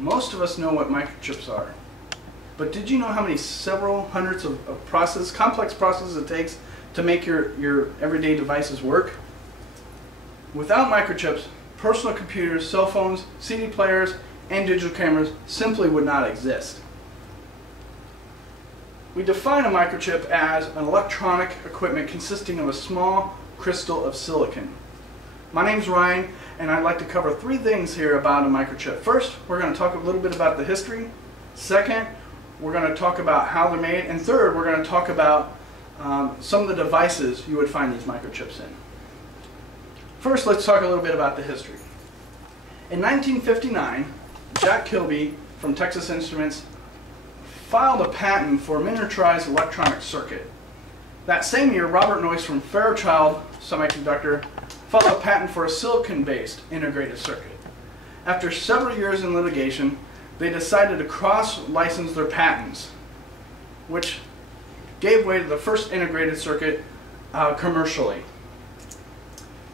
Most of us know what microchips are, but did you know how many several hundreds of complex processes it takes to make your everyday devices work? Without microchips, personal computers, cell phones, CD players, and digital cameras simply would not exist. We define a microchip as an electronic equipment consisting of a small crystal of silicon. My name's Ryan, and I'd like to cover three things here about a microchip. First, we're going to talk a little bit about the history. Second, we're going to talk about how they're made. And third, we're going to talk about some of the devices you would find these microchips in. First, let's talk a little bit about the history. In 1959, Jack Kilby from Texas Instruments filed a patent for a miniaturized electronic circuit. That same year, Robert Noyce from Fairchild Semiconductor filed a patent for a silicon-based integrated circuit. After several years in litigation, they decided to cross-license their patents, which gave way to the first integrated circuit commercially.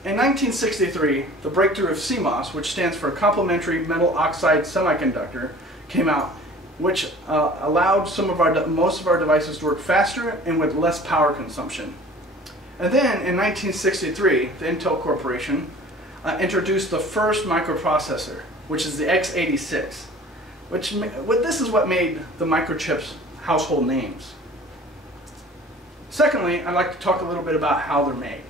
In 1963, the breakthrough of CMOS, which stands for Complementary Metal Oxide Semiconductor, came out, which allowed most of our devices to work faster and with less power consumption. And then in 1963, the Intel Corporation introduced the first microprocessor, which is the x86. This is what made the microchips household names. Secondly, I'd like to talk a little bit about how they're made.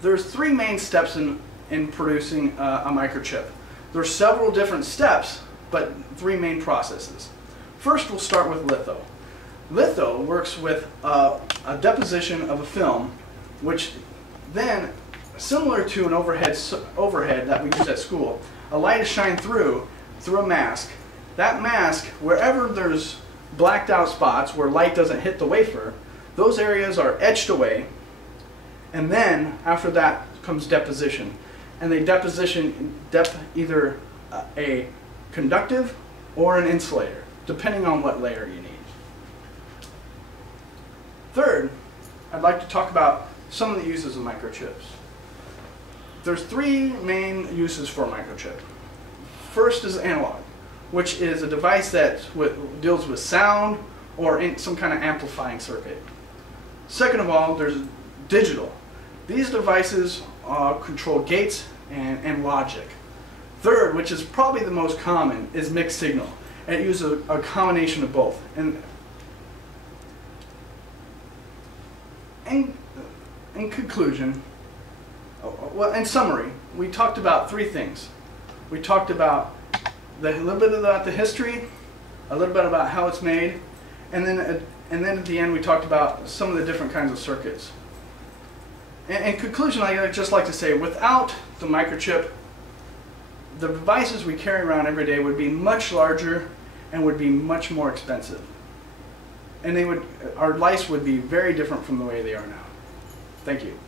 There's three main steps in producing a microchip. There's several different steps, but three main processes. First, we'll start with litho. Litho works with a deposition of a film, which then, similar to an overhead that we use at school, a light is shined through a mask. That mask, wherever there's blacked out spots where light doesn't hit the wafer, those areas are etched away, and then after that comes deposition. And they deposition either a conductive or an insulator, depending on what layer you need. Third, I'd like to talk about some of the uses of microchips. There's three main uses for a microchip. First is analog, which is a device that deals with sound or in some kind of amplifying circuit. Second of all, there's digital. These devices control gates and logic. Third, which is probably the most common, is mixed signal. And it uses a combination of both. And in conclusion, well, in summary, we talked about three things. We talked about a little bit about the history, a little bit about how it's made, and then at the end we talked about some of the different kinds of circuits. In conclusion, I'd just like to say, without the microchip, the devices we carry around every day would be much larger and would be much more expensive. And our lives would be very different from the way they are now. Thank you.